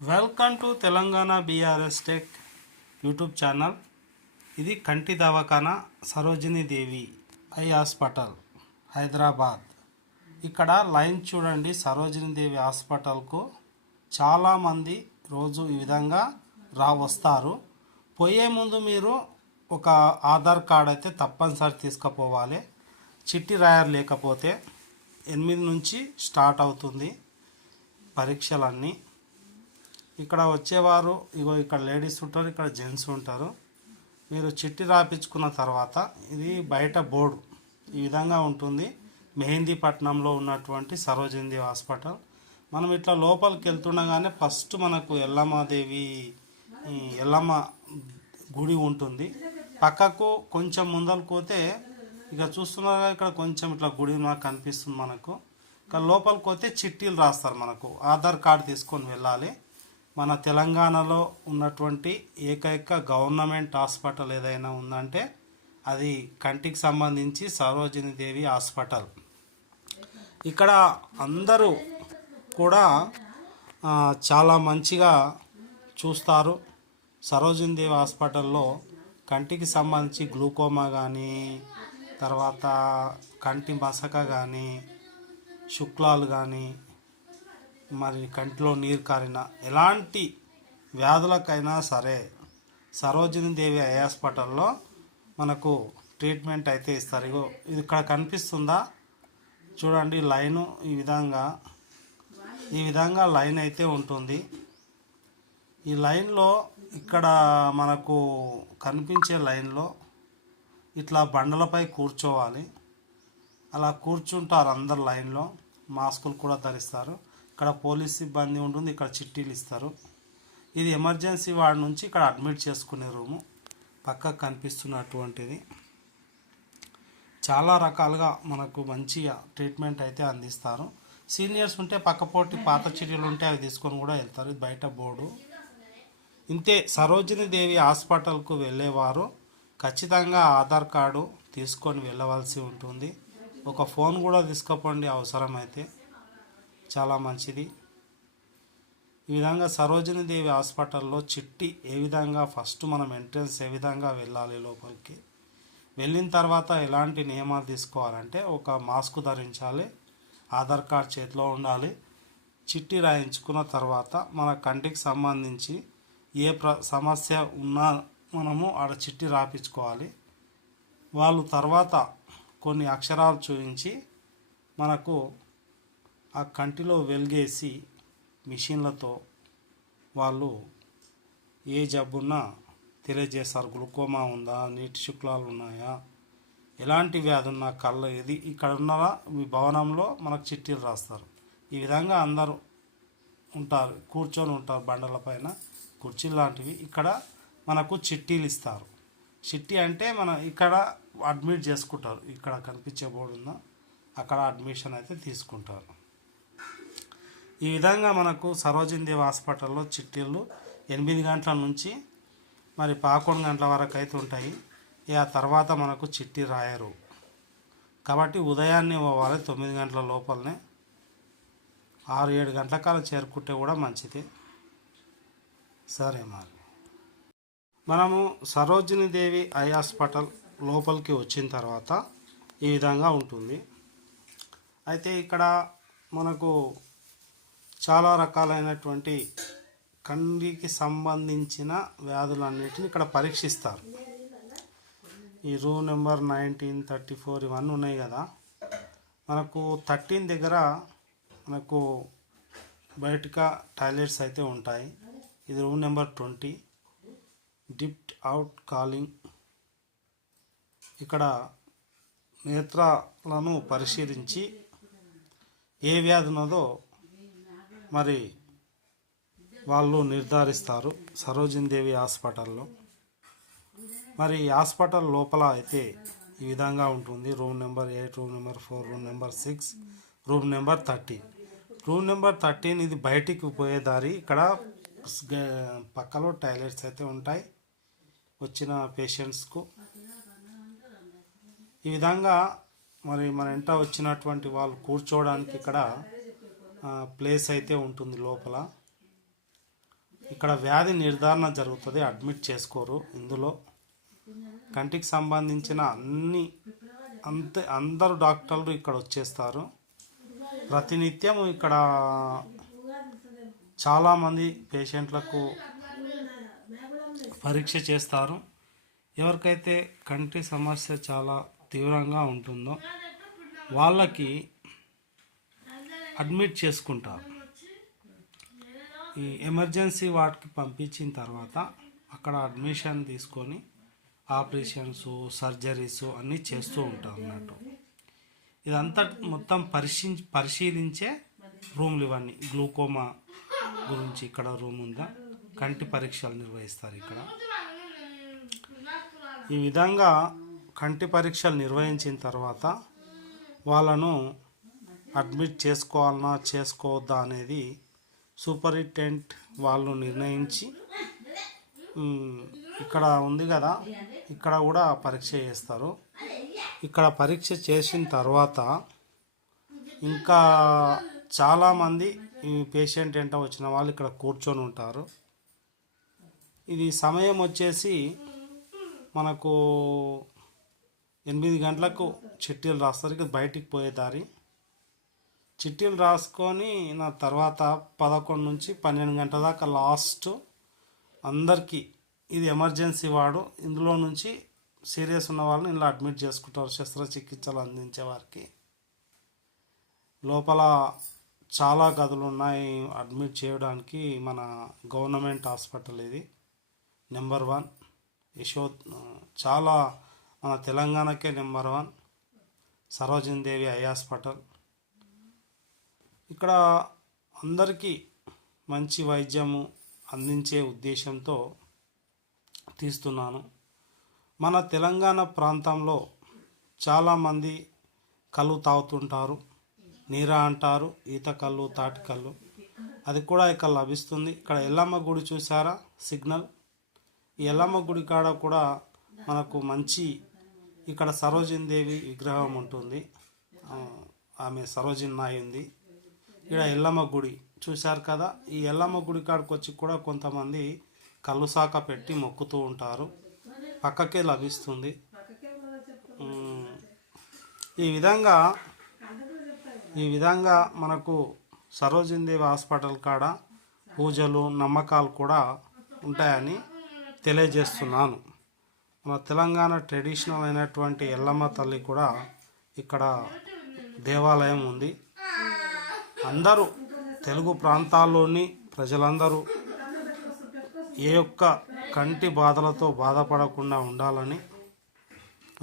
Welcome to Telangana BRS tech YouTube channel. ఇది కంటి దవాఖానా సరోజినీ దేవి eye hospital Hyderabad. ఇక్కడ లైన్ చూడండి. సరోజినీ దేవి హాస్పిటల్కు చాలామంది రోజు ఈ విధంగా వస్తారు. పోయే ముందు మీరు ఒక ఆధార్ కార్డ్ అయితే తప్పనిసరి తీసుకుపోవాలి. చిట్టి రాయర్ లేకపోతే 8 నుంచి స్టార్ట్ అవుతుంది పరీక్షలన్నీ. ఇక్కడ వచ్చేవారు ఇగో ఇక్కడ లేడీస్ ఉంటారు, ఇక్కడ జెంట్స్ ఉంటారు. మీరు చిట్టి రాపించుకున్న తర్వాత ఇది బయట బోర్డు ఈ విధంగా ఉంటుంది. మెహందీపట్నంలో ఉన్నటువంటి సరోజినీ హాస్పిటల్. మనం ఇట్లా లోపలికి వెళ్తుండగానే ఫస్ట్ మనకు ఎల్లమ్మ గుడి ఉంటుంది. పక్కకు కొంచెం ముందరకు పోతే ఇక చూస్తున్నారుగా ఇక్కడ కొంచెం ఇట్లా గుడి మాకు కనిపిస్తుంది. మనకు ఇక్కడ లోపలికి పోతే చిట్టీలు రాస్తారు. మనకు ఆధార్ కార్డు తీసుకొని వెళ్ళాలి. మన తెలంగాణలో ఉన్నటువంటి ఏకైక గవర్నమెంట్ హాస్పిటల్ ఏదైనా ఉందంటే అది కంటికి సంబంధించి సరోజినీ దేవి హాస్పిటల్. ఇక్కడ అందరూ కూడా చాలా మంచిగా చూస్తారు. సరోజినీ దేవి హాస్పిటల్లో కంటికి సంబంధించి గ్లూకోమా కానీ, తర్వాత కంటి మసక కానీ, శుక్లాలు కానీ, మరి కంటిలో నీరు కారిన ఎలాంటి వ్యాధులకైనా సరే సరోజినీ దేవి ఐ హాస్పిటల్లో మనకు ట్రీట్మెంట్ అయితే ఇస్తారు. ఇగో ఇది ఇక్కడ కనిపిస్తుందా చూడండి. లైను ఈ విధంగా లైన్ అయితే ఉంటుంది. ఈ లైన్లో ఇక్కడ మనకు కనిపించే లైన్లో ఇట్లా బండలపై కూర్చోవాలి. అలా కూర్చుంటారు అందరు లైన్లో. మాస్కులు కూడా ధరిస్తారు. ఇక్కడ పోలీస్ సిబ్బంది ఉంటుంది. ఇక్కడ చిట్టీలు ఇస్తారు. ఇది ఎమర్జెన్సీ వార్డ్ నుంచి ఇక్కడ అడ్మిట్ చేసుకునే రూము పక్కకు కనిపిస్తున్నటువంటిది. చాలా రకాలుగా మనకు మంచిగా ట్రీట్మెంట్ అయితే అందిస్తారు. సీనియర్స్ ఉంటే పక్కపోటి పాత చిట్టీలు ఉంటే అవి తీసుకొని కూడా వెళ్తారు. ఇది బయట బోర్డు. ఇంతే. సరోజినీ దేవి హాస్పిటల్కు వెళ్ళేవారు ఖచ్చితంగా ఆధార్ కార్డు తీసుకొని వెళ్ళవలసి ఉంటుంది. ఒక ఫోన్ కూడా తీసుకుపోండి అవసరమైతే, చాలా మంచిది. ఈ విధంగా సరోజినీ దేవి హాస్పిటల్లో చిట్టి ఏ విధంగా ఫస్ట్ మనం ఎంట్రన్స్ ఏ విధంగా వెళ్ళాలి, లోపలికి వెళ్ళిన తర్వాత ఎలాంటి నియమాలు తీసుకోవాలంటే ఒక మాస్క్ ధరించాలి, ఆధార్ కార్డ్ చేతిలో ఉండాలి. చిట్టి రాయించుకున్న తర్వాత మన కంటికి సంబంధించి ఏ సమస్య ఉన్నా మనము ఆడ చిట్టి రాపించుకోవాలి. వాళ్ళు తర్వాత కొన్ని అక్షరాలు చూపించి మనకు ఆ కంటిలో వెలిగేసి మిషన్లతో వాళ్ళు ఏ జబ్బున్నా తెలియజేస్తారు. గ్లూకోమా ఉందా, నీటి శుక్లాలు ఉన్నాయా, ఎలాంటి వ్యాధి ఉన్నా, కళ్ళ ఇది ఇక్కడ ఉన్నారా మీ భవనంలో మనకు చిట్టీలు రాస్తారు. ఈ విధంగా అందరూ ఉంటారు, కూర్చొని ఉంటారు బండల కుర్చీలు లాంటివి. ఇక్కడ మనకు చిట్టీలు ఇస్తారు. చిట్టి అంటే మన ఇక్కడ అడ్మిట్ చేసుకుంటారు. ఇక్కడ కనిపించే బోర్డు ఉందా అక్కడ అడ్మిషన్ అయితే తీసుకుంటారు. ఈ విధంగా మనకు సరోజినీ దేవి హాస్పిటల్లో చిట్టీలు 8 గంటల నుంచి మరి 11 గంటల వరకు అయితే ఉంటాయి. ఆ తర్వాత మనకు చిట్టి రాయరు కాబట్టి ఉదయాన్నే పోవాలి. 9 గంటల లోపలనే 6-7 గంటల కాలం చేరుకుంటే కూడా మంచిది. సరే, మరి మనము సరోజినీ దేవి ఐ హాస్పిటల్ లోపలికి వచ్చిన తర్వాత ఈ విధంగా ఉంటుంది. అయితే ఇక్కడ మనకు చాలా రకాలైనటువంటి కంటికి సంబంధించిన వ్యాధులన్నిటిని ఇక్కడ పరీక్షిస్తారు. ఈ రూమ్ నెంబర్ 19, 34 ఇవన్నీ ఉన్నాయి కదా. మనకు 13 దగ్గర మనకు బయటగా టాయిలెట్స్ అయితే ఉంటాయి. ఇది రూమ్ నెంబర్ 20, డిప్ట్ అవుట్ కాలింగ్. ఇక్కడ నేత్రాలను పరిశీలించి ఏ వ్యాధి ఉన్నదో మరి వాళ్ళు నిర్ధారిస్తారు సరోజినీ దేవి హాస్పిటల్లో. మరి హాస్పిటల్ లోపల అయితే ఈ విధంగా ఉంటుంది. Room number 8, room number 4, room number 6, room number 13. Room number 13 ఇది బయటికి పోయే దారి. ఇక్కడ పక్కలో టాయిలెట్స్ అయితే ఉంటాయి వచ్చిన పేషెంట్స్కు. ఈ విధంగా మరి మన ఇంట వచ్చినటువంటి వాళ్ళు కూర్చోవడానికి ఇక్కడ ప్లేస్ అయితే ఉంటుంది లోపల. ఇక్కడ వ్యాధి నిర్ధారణ జరుగుతుంది, అడ్మిట్ చేసుకోరు. ఇందులో కంటికి సంబంధించిన అందరు డాక్టర్లు ఇక్కడ వచ్చేస్తారు. ప్రతినిత్యం ఇక్కడ చాలామంది పేషెంట్లకు పరీక్ష చేస్తారు. ఎవరికైతే కంటి సమస్య చాలా తీవ్రంగా ఉంటుందో వాళ్ళకి అడ్మిట్ చేసుకుంటారు. ఈ ఎమర్జెన్సీ వార్డ్కి పంపించిన తర్వాత అక్కడ అడ్మిషన్ తీసుకొని ఆపరేషన్స్, సర్జరీస్ అన్నీ చేస్తూ ఉంటారు అన్నట్టు. ఇదంతా మొత్తం పరిశీలించే రూమ్లు ఇవన్నీ. గ్లూకోమా గురించి ఇక్కడ రూమ్ ఉందా, కంటి పరీక్షలు నిర్వహిస్తారు ఇక్కడ. ఈ విధంగా కంటి పరీక్షలు నిర్వహించిన తర్వాత వాళ్ళను అడ్మిట్ చేసుకోవాలన్నా చేసుకోవద్దా అనేది సూపరింటెండెంట్ వాళ్ళు నిర్ణయించి, ఇక్కడ ఉంది కదా ఇక్కడ కూడా పరీక్ష చేస్తారు. ఇక్కడ పరీక్ష చేసిన తర్వాత ఇంకా చాలామంది ఈ పేషెంట్ వెంట వచ్చిన వాళ్ళు ఇక్కడ కూర్చొని ఉంటారు. ఇది సమయం వచ్చేసి మనకు 8 గంటలకు చిట్టీలు రాస్తారు. ఇక బయటికి పోయే దారి చిట్టీలు రాసుకొని నా తర్వాత 11 నుంచి 12 గంటల దాకా లాస్ట్ అందరికీ. ఇది ఎమర్జెన్సీ వార్డు. ఇందులో నుంచి సీరియస్ ఉన్న వాళ్ళని ఇలా అడ్మిట్ చేసుకుంటారు, శస్త్రచికిత్సలు అందించే వారికి. లోపల చాలా గదులు ఉన్నాయి అడ్మిట్ చేయడానికి. మన గవర్నమెంట్ హాస్పిటల్ ఇది నెంబర్ 1 చాలా మన తెలంగాణకే నెంబర్ 1 సరోజిని దేవి ఐ హాస్పిటల్. ఇక్కడ అందరికీ మంచి వైద్యము అందించే ఉద్దేశంతో తీస్తున్నాను. మన తెలంగాణ ప్రాంతంలో చాలామంది కళ్ళు తాగుతుంటారు, నీరా అంటారు, ఈత కళ్ళు, తాటి కళ్ళు. అది కూడా ఇక్కడ లభిస్తుంది. ఇక్కడ ఎల్లమ్మ గుడి చూసారా సిగ్నల్. ఈ ఎల్లమ్మ గుడి కాడ కూడా మనకు మంచి ఇక్కడ సరోజిని దేవి విగ్రహం ఉంటుంది. ఆమె సరోజిని నాయి ఉంది. ఇక్కడ ఎల్లమ్మ గుడి చూశారు కదా. ఈ ఎల్లమ్మ గుడి కాడికి వచ్చి కూడా కొంతమంది కళ్ళు సాక పెట్టి మొక్కుతూ ఉంటారు. పక్కకే లభిస్తుంది. ఈ విధంగా మనకు సరోజిని దేవి హాస్పిటల్ కాడ పూజలు, నమ్మకాలు కూడా ఉంటాయని తెలియజేస్తున్నాను. మన తెలంగాణ ట్రెడిషనల్ అయినటువంటి ఎల్లమ్మ తల్లి కూడా ఇక్కడ దేవాలయం ఉంది. అందరూ తెలుగు ప్రాంతాల్లోని ప్రజలందరూ ఏ యొక్క కంటి బాధలతో బాధపడకుండా ఉండాలని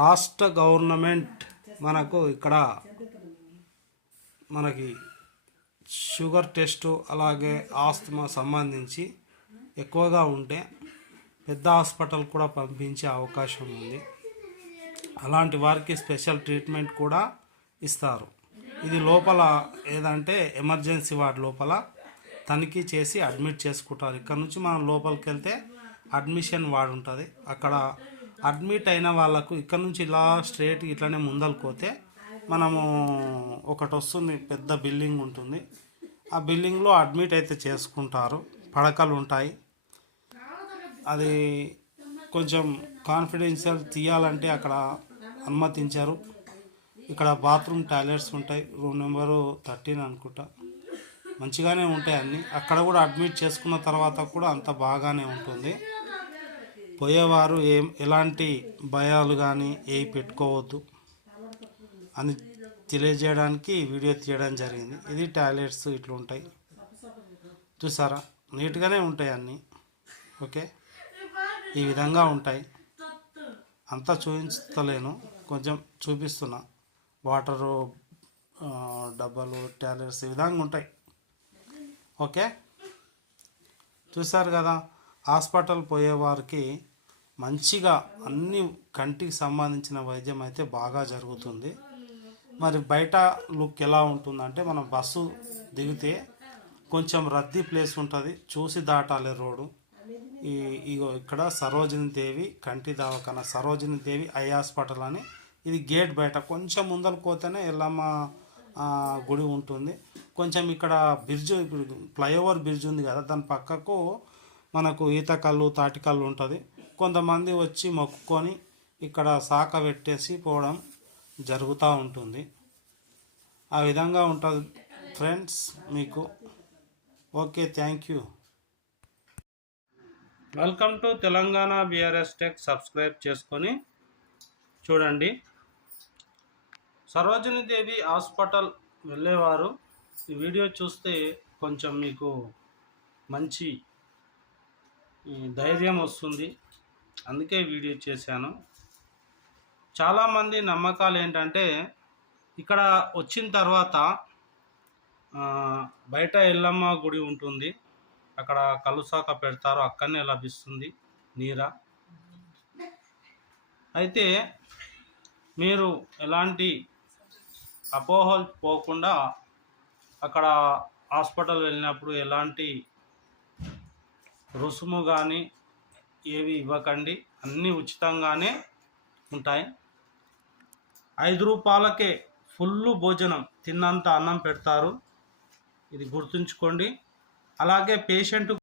రాష్ట్ర గవర్నమెంట్ మనకు ఇక్కడ మనకి షుగర్ టెస్టు అలాగే ఆస్తమా సంబంధించి ఎక్కువగా ఉంటే పెద్ద హాస్పిటల్ కూడా పంపించే అవకాశం ఉంది. అలాంటి వారికి స్పెషల్ ట్రీట్మెంట్ కూడా ఇస్తారు. ఇది లోపల ఏదంటే ఎమర్జెన్సీ వార్డ్ లోపల తనిఖీ చేసి అడ్మిట్ చేసుకుంటారు. ఇక్కడ నుంచి మనం లోపలికి వెళ్తే అడ్మిషన్ వార్డ్ ఉంటుంది. అక్కడ అడ్మిట్ అయిన వాళ్ళకు ఇక్కడ నుంచి ఇలా స్ట్రేట్ ఇట్లనే ముందరకు పోతే మనము ఒకటి వస్తుంది, పెద్ద బిల్డింగ్ ఉంటుంది. ఆ బిల్డింగ్లో అడ్మిట్ అయితే చేసుకుంటారు. పడకలు ఉంటాయి. అది కొంచెం కాన్ఫిడెన్షియల్ తీయాలంటే అక్కడ అనుమతించారు. ఇక్కడ బాత్రూమ్, టాయిలెట్స్ ఉంటాయి. రూమ్ నెంబరు 13 అనుకుంటా. మంచిగానే ఉంటాయి అన్నీ. అక్కడ కూడా అడ్మిట్ చేసుకున్న తర్వాత కూడా అంత బాగానే ఉంటుంది. పోయేవారు ఎలాంటి భయాలు కానీ ఏవి పెట్టుకోవద్దు అని తెలియజేయడానికి వీడియో తీయడం జరిగింది. ఇది టాయిలెట్స్ ఇట్లా ఉంటాయి చూసారా, నీట్గానే ఉంటాయి అన్నీ. ఓకే, ఈ విధంగా ఉంటాయి. అంతా చూపించలేను, కొంచెం చూపిస్తున్నా. వాటరు డబ్బాలు, టాయిలెట్స్ ఈ విధంగా ఉంటాయి. ఓకే, చూసారు కదా. హాస్పిటల్ పోయేవారికి మంచిగా అన్ని కంటికి సంబంధించిన వైద్యం అయితే బాగా జరుగుతుంది. మరి బయట లుక్ ఎలా ఉంటుందంటే, మనం బస్సు దిగితే కొంచెం రద్దీ ప్లేస్ ఉంటుంది, చూసి దాటాలి రోడ్డు. ఇగో ఇక్కడ సరోజిని దేవి కంటి దవాఖాన, సరోజిని దేవి ఐ హాస్పిటల్ అని. ఇది గేట్ బయట కొంచెం ముందరకు పోతేనే ఎల్లమ్మ గుడి ఉంటుంది. కొంచెం ఇక్కడ బ్రిడ్జ్, ఫ్లైఓవర్ బ్రిడ్జ్ ఉంది కదా, దాని పక్కకు మనకు ఈత కళ్ళు తాటి కళ్ళు ఉంటుంది. కొంతమంది వచ్చి మొక్కుకొని ఇక్కడ శాఖ పెట్టేసి పోవడం జరుగుతూ ఉంటుంది. ఆ విధంగా ఉంటుంది ఫ్రెండ్స్ మీకు. Okay, thank you. Welcome to Telangana BRS tech. Subscribe చేసుకొని చూడండి. సరోజిని దేవి హాస్పిటల్ వెళ్ళేవారు ఈ వీడియో చూస్తే కొంచెం మీకు మంచి ధైర్యం వస్తుంది, అందుకే వీడియో చేశాను. చాలామంది నమ్మకాలు ఏంటంటే ఇక్కడ వచ్చిన తర్వాత బయట ఎల్లమ్మ గుడి ఉంటుంది, అక్కడ కలుసాక పెడతారు, అక్కడనే లభిస్తుంది నీరా. అయితే మీరు ఎలాంటి అపోహలు పోకుండా అక్కడ హాస్పిటల్ వెళ్ళినప్పుడు ఎలాంటి రుసుము కానీ ఏవి ఇవ్వకండి, అన్నీ ఉచితంగానే ఉంటాయి. 5 రూపాయలకే ఫుల్ భోజనం తిన్నంత అన్నం పెడతారు, ఇది గుర్తుంచుకోండి. అలాగే పేషెంట్